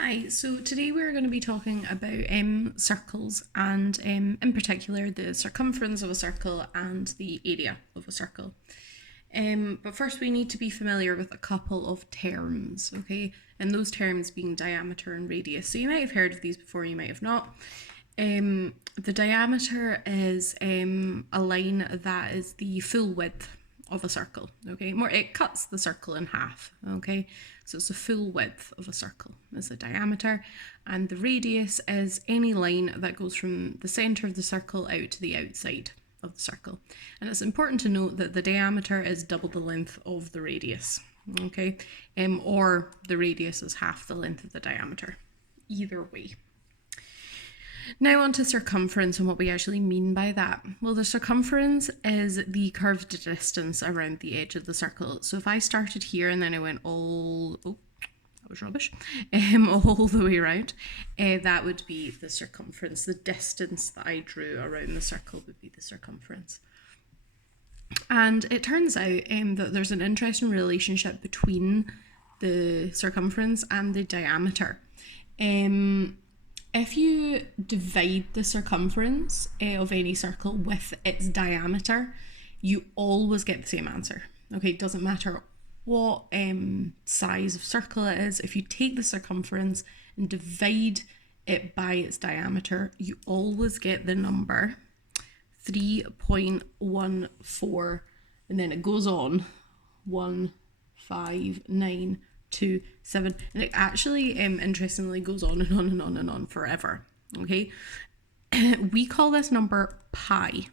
Hi, so today we're going to be talking about circles and in particular the circumference of a circle and the area of a circle. But first we need to be familiar with a couple of terms, okay? And those terms being diameter and radius. So you might have heard of these before, you might have not. The diameter is a line that is the full width of a circle, okay? It cuts the circle in half, okay? So it's the full width of a circle is the diameter, and the radius is any line that goes from the centre of the circle out to the outside of the circle. And it's important to note that the diameter is double the length of the radius, okay? Or the radius is half the length of the diameter, either way. Now on to circumference and what we actually mean by that. Well, the circumference is the curved distance around the edge of the circle. So if I started here and then I went that was rubbish, all the way around, that would be the circumference. The distance that I drew around the circle would be the circumference. And it turns out that there's an interesting relationship between the circumference and the diameter. If you divide the circumference of any circle with its diameter, you always get the same answer. Okay, it doesn't matter what size of circle it is. If you take the circumference and divide it by its diameter, you always get the number 3.14, and then it goes on 15927, and it actually interestingly goes on and on and on and on forever. Okay, we call this number pi.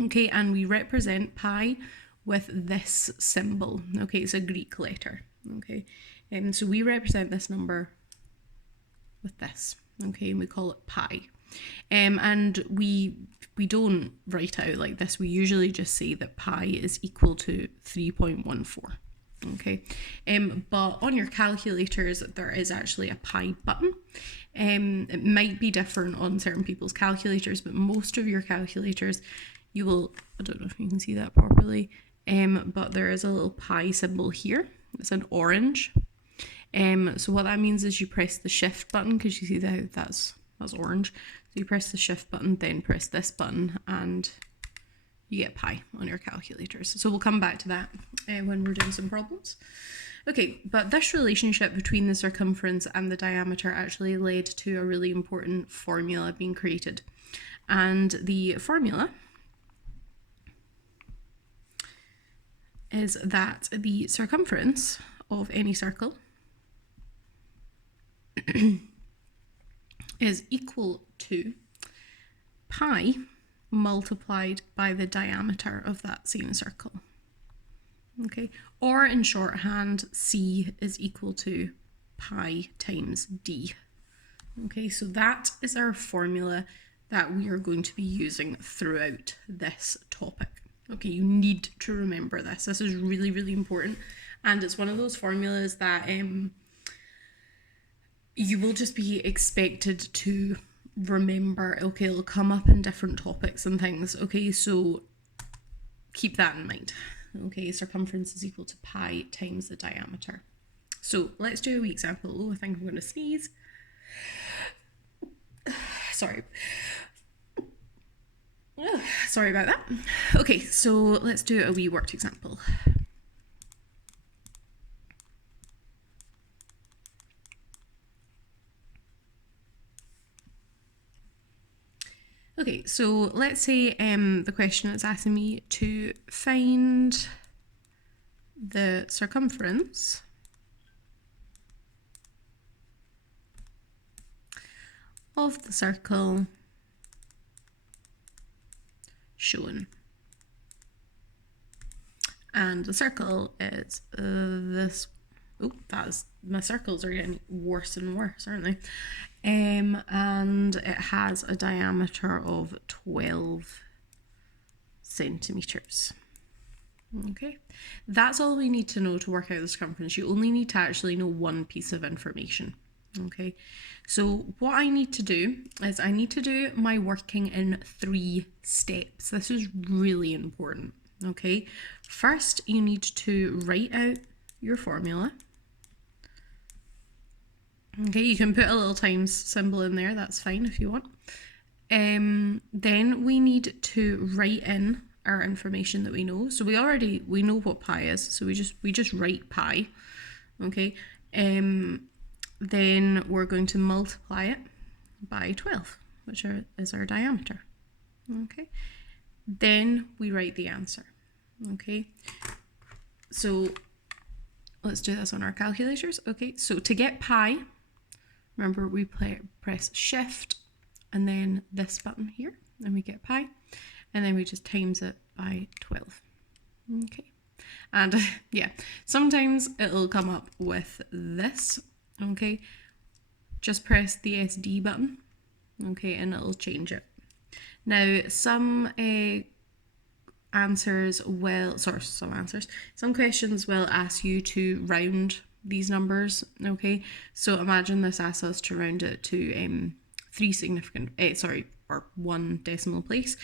Okay, and we represent pi with this symbol. Okay, it's a Greek letter. Okay, so we represent this number with this. Okay, and we call it pi. And we don't write out like this. We usually just say that pi is equal to 3.14. Okay, but on your calculators there is actually a pi button. It might be different on certain people's calculators, but most of your calculators you will, I don't know if you can see that properly, but there is a little pi symbol here. It's an orange. So what that means is you press the shift button, because you see that that's orange. So you press the shift button, then press this button, and you get pi on your calculators. So we'll come back to that when we're doing some problems. Okay, but this relationship between the circumference and the diameter actually led to a really important formula being created. And the formula is that the circumference of any circle is equal to pi multiplied by the diameter of that same circle. Okay, or in shorthand, C is equal to pi times D. Okay, so that is our formula that we are going to be using throughout this topic. Okay, you need to remember this. This is really, really important. And it's one of those formulas that you will just be expected to remember. Okay, it'll come up in different topics and things. Okay, so keep that in mind. Okay, circumference is equal to pi times the diameter. So let's do a wee example. Oh, I think I'm going to sneeze. Sorry. Sorry about that. Okay, so let's do a wee worked example. Okay, so let's say the question is asking me to find the circumference of the circle shown. And the circle is this. Oh, my circles are getting worse and worse, aren't they? And it has a diameter of 12 centimeters. Okay, that's all we need to know to work out the circumference. You only need to actually know one piece of information. Okay, so what I need to do is I need to do my working in 3 steps. This is really important. Okay, first you need to write out your formula. Okay, you can put a little times symbol in there, that's fine if you want. Then we need to write in our information that we know. So we know what pi is, so we just write pi. Okay. Then we're going to multiply it by 12, which is our diameter. Okay. Then we write the answer. Okay. So let's do this on our calculators. Okay. So to get pi, remember we press shift and then this button here, and we get pi, and then we just times it by 12. Okay. And yeah, sometimes it'll come up with this. Okay. Just press the SD button. Okay, and it'll change it. Now, some questions will ask you to round these numbers. Okay, so imagine this asks us to round it to one decimal place.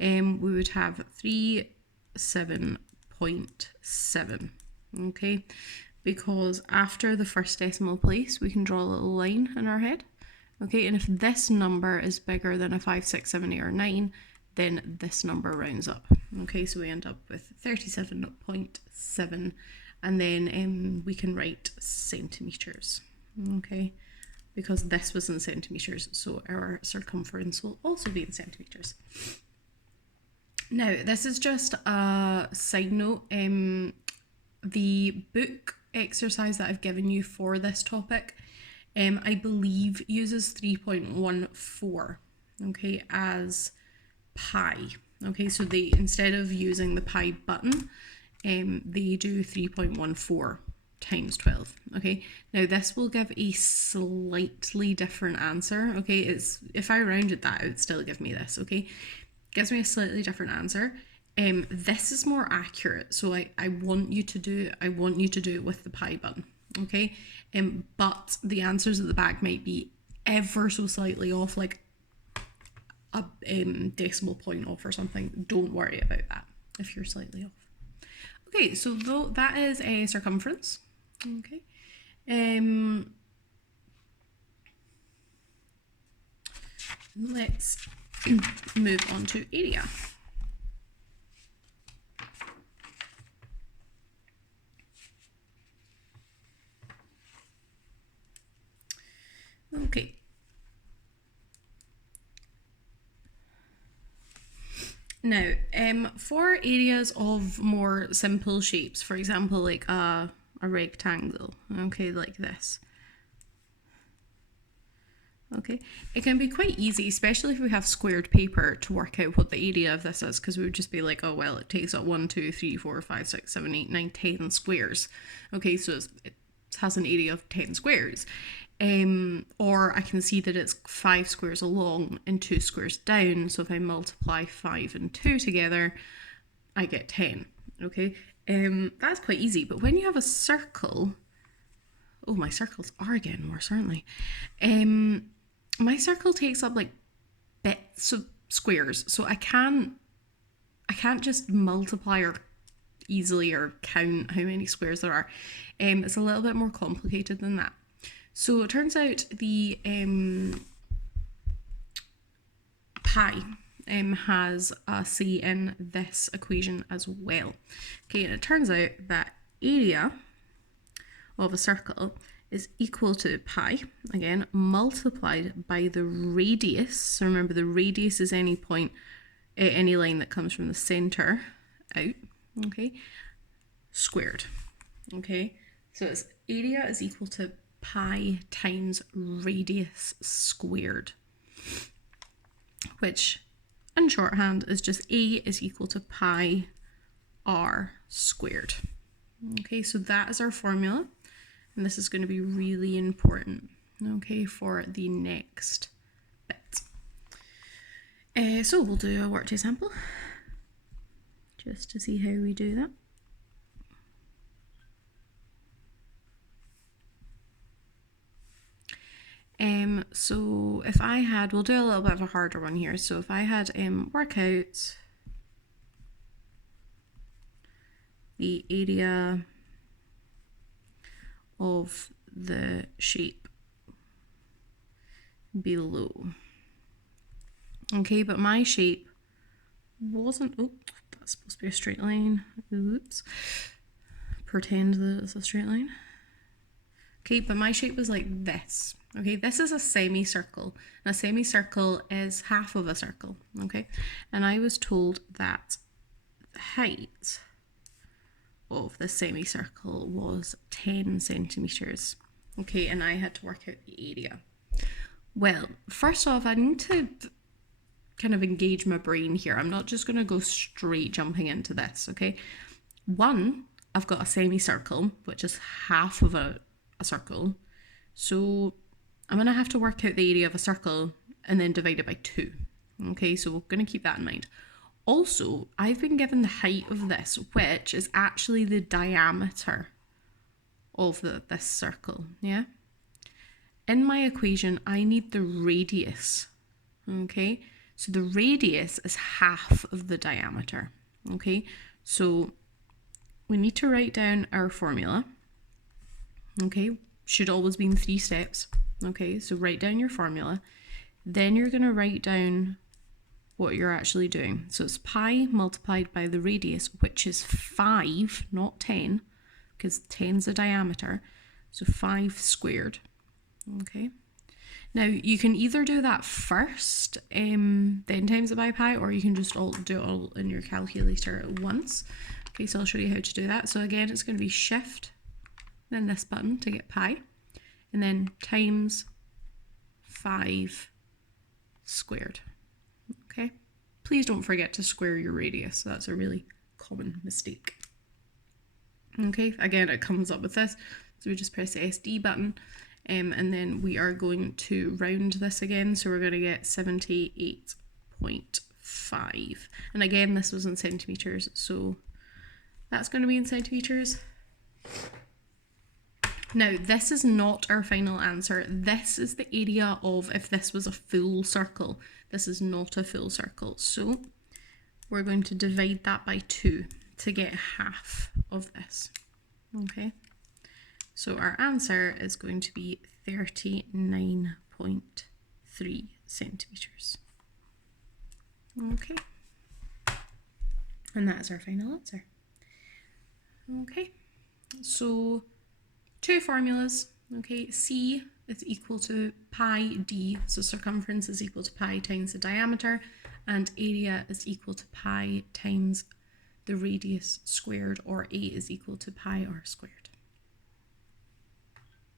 We would have 37.7. Okay, because after the first decimal place, we can draw a little line in our head. Okay, and if this number is bigger than a 5, 6, 7, 8, or 9, then this number rounds up. Okay, so we end up with 37.7, and then we can write centimeters. Okay, because this was in centimeters, so our circumference will also be in centimeters. Now, this is just a side note. The book exercise that I've given you for this topic, I believe uses 3.14, okay, as pi. Okay, so they, instead of using the pi button, they do 3.14 times 12. Okay, now this will give a slightly different answer. Okay, if I rounded that, it would still give me this. Okay, gives me a slightly different answer. This is more accurate, so I want you to do it with the pi button. Okay, but the answers at the back might be ever so slightly off, like a decimal point off or something. Don't worry about that if you're slightly off. Okay, so that is a circumference. Okay, let's move on to area. Okay. Now, for areas of more simple shapes, for example, like a rectangle, okay, like this. Okay, it can be quite easy, especially if we have squared paper, to work out what the area of this is, because we would just be like, oh, well, it takes up 1, 2, 3, 4, 5, 6, 7, 8, 9, 10 squares. Okay, so it has an area of 10 squares. Or I can see that it's 5 squares along and 2 squares down. So if I multiply 5 and 2 together, I get 10. Okay, that's quite easy. But when you have a circle, oh, my circles are getting more, certainly. My circle takes up like bits of squares, so I can't just multiply or easily or count how many squares there are. It's a little bit more complicated than that. So it turns out the pi has a c in this equation as well. Okay, and it turns out that area of a circle is equal to pi, again, multiplied by the radius. So remember, the radius is any point, any line that comes from the center out, okay, squared. Okay, so it's area is equal to pi times radius squared, which in shorthand is just A is equal to pi r squared. Okay, so that is our formula, and this is going to be really important, okay, for the next bit. So we'll do a worked example just to see how we do that. So if I had, we'll do a little bit of a harder one here. So if I had work out the area of the shape below. Okay, but my shape wasn't, oh, that's supposed to be a straight line. Oops. Pretend that it's a straight line. Okay, but my shape was like this. Okay, this is a semicircle. And a semicircle is half of a circle. Okay, and I was told that the height of the semicircle was 10 centimeters. Okay, and I had to work out the area. Well, first off, I need to kind of engage my brain here. I'm not just going to go straight jumping into this, okay? One, I've got a semicircle, which is half of a circle. So I'm going to have to work out the area of a circle and then divide it by 2. Okay, so we're going to keep that in mind. Also, I've been given the height of this, which is actually the diameter of this circle, yeah? In my equation, I need the radius, okay? So the radius is half of the diameter, okay? So we need to write down our formula, okay? Should always be in 3 steps, okay? So write down your formula. Then you're going to write down what you're actually doing. So it's pi multiplied by the radius, which is 5, not 10, because 10 is the diameter. So 5 squared. Okay. Now you can either do that first, then times it by pi, or you can just do it all in your calculator at once. Okay, so I'll show you how to do that. So again, it's going to be shift, then this button to get pi, and then times 5 squared. Okay. Please don't forget to square your radius. That's a really common mistake. Okay, again, it comes up with this. So we just press the SD button. And then we are going to round this again. So we're going to get 78.5. And again, this was in centimeters. So that's going to be in centimeters. Now, this is not our final answer. This is the area of if this was a full circle. This is not a full circle. So we're going to divide that by 2 to get half of this. Okay. So our answer is going to be 39.3 centimeters. Okay. And that is our final answer. Okay. So 2 formulas. Okay. C is equal to pi d. So circumference is equal to pi times the diameter, and area is equal to pi times the radius squared, or A is equal to pi r squared.